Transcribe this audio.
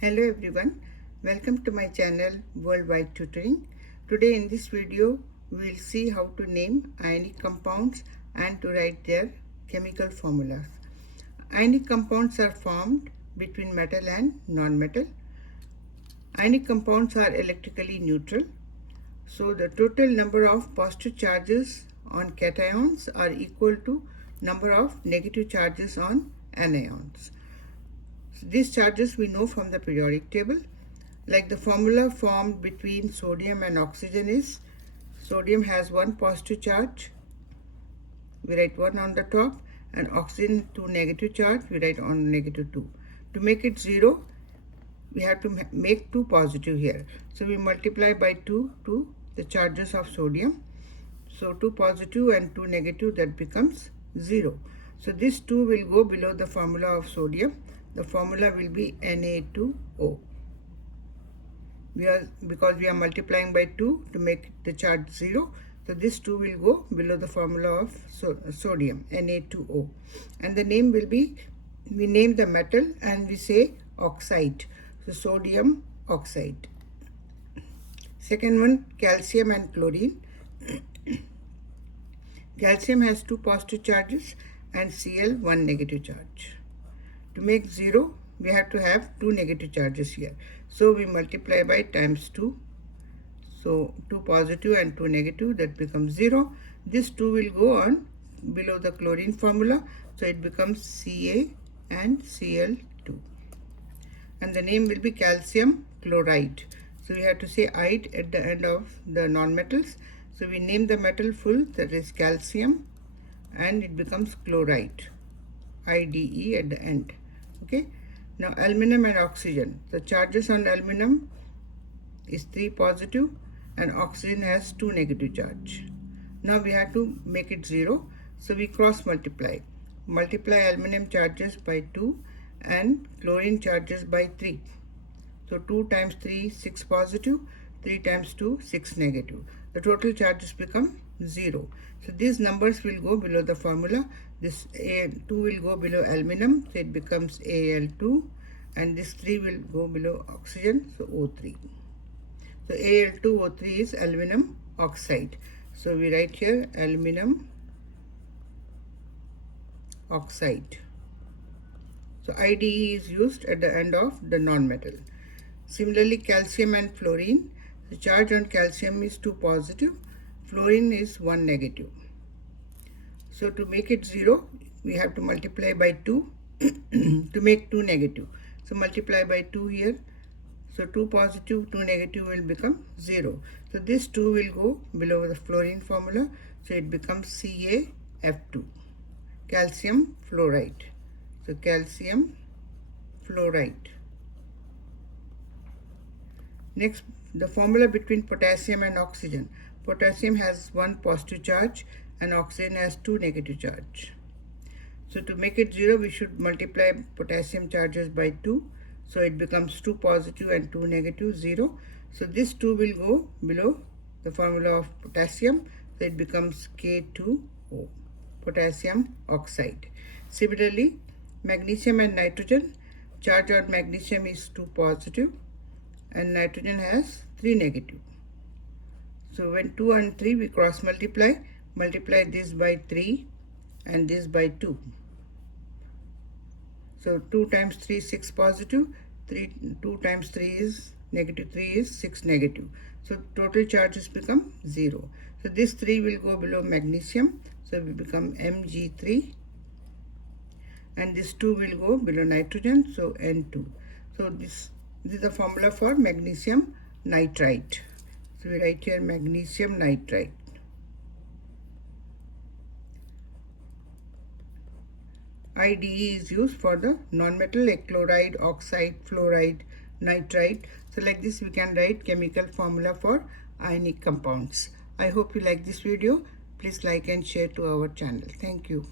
Hello everyone, welcome to my channel Worldwide Tutoring. Today in this video we will see how to name ionic compounds and to write their chemical formulas. Ionic compounds are formed between metal and non-metal. Ionic compounds are electrically neutral. So the total number of positive charges on cations are equal to number of negative charges on anions. These charges we know from the periodic table. Like the formula formed between sodium and oxygen is, sodium has one positive charge, we write 1 on the top, and oxygen 2 negative charge, we write on negative 2. To make it 0, we have to make 2 positive here. So we multiply by 2 to the charges of sodium. So 2 positive and 2 negative, that becomes 0. So this 2 will go below the formula of sodium. The formula will be Na2O. Because we are multiplying by 2 to make the charge 0. So this 2 will go below the formula of sodium, Na2O. And the name will be, we name the metal and we say oxide. So sodium oxide. Second one, calcium and chlorine. Calcium has 2 positive charges and Cl 1 negative charge. To make 0, we have to have 2 negative charges here. So we multiply by times 2. So 2 positive and 2 negative, that becomes 0. This 2 will go on below the chlorine formula. So it becomes Ca and Cl2. And the name will be calcium chloride. So we have to say ide at the end of the nonmetals. So we name the metal full, that is calcium, and it becomes chloride, IDE at the end. Okay. Now aluminum and oxygen. The charges on aluminum is 3 positive and oxygen has 2 negative charge. Now we have to make it 0. So we cross multiply. Multiply aluminum charges by 2 and chlorine charges by 3. So 2 times 3, 6 positive, 3 times 2, 6 negative. The total charges become 0. So these numbers will go below the formula. This A2 will go below aluminum, so it becomes Al2, and this 3 will go below oxygen, so O3. So Al2O3 is aluminum oxide. So we write here aluminum oxide. So IDE is used at the end of the nonmetal. Similarly, calcium and fluorine. The charge on calcium is 2 positive, fluorine is 1 negative. So to make it 0, we have to multiply by 2 to make 2 negative. So multiply by 2 here. So 2 positive, 2 negative will become 0. So this 2 will go below the fluorine formula. So it becomes CaF2, calcium fluoride. So calcium fluoride. Next, the formula between potassium and oxygen. Potassium has 1 positive charge and oxygen has 2 negative charge. So to make it 0, we should multiply potassium charges by 2. So it becomes 2 positive and 2 negative, 0. So this 2 will go below the formula of potassium. So it becomes K2O, potassium oxide. Similarly, magnesium and nitrogen. Charge on magnesium is 2 positive and nitrogen has 3 negative. So when 2 and 3 we cross multiply this by 3 and this by 2. So 2 times 3 is 6 positive, 2 times 3 is negative, 3 is 6 negative. So total charges become 0. So this 3 will go below magnesium, so we become Mg3, and this 2 will go below nitrogen, so N2. So this is the formula for magnesium nitrite. So we write here magnesium nitrite. IDE is used for the non-metal like chloride, oxide, fluoride, nitrite. So like this we can write chemical formula for ionic compounds. I hope you like this video. Please like and share to our channel. Thank you.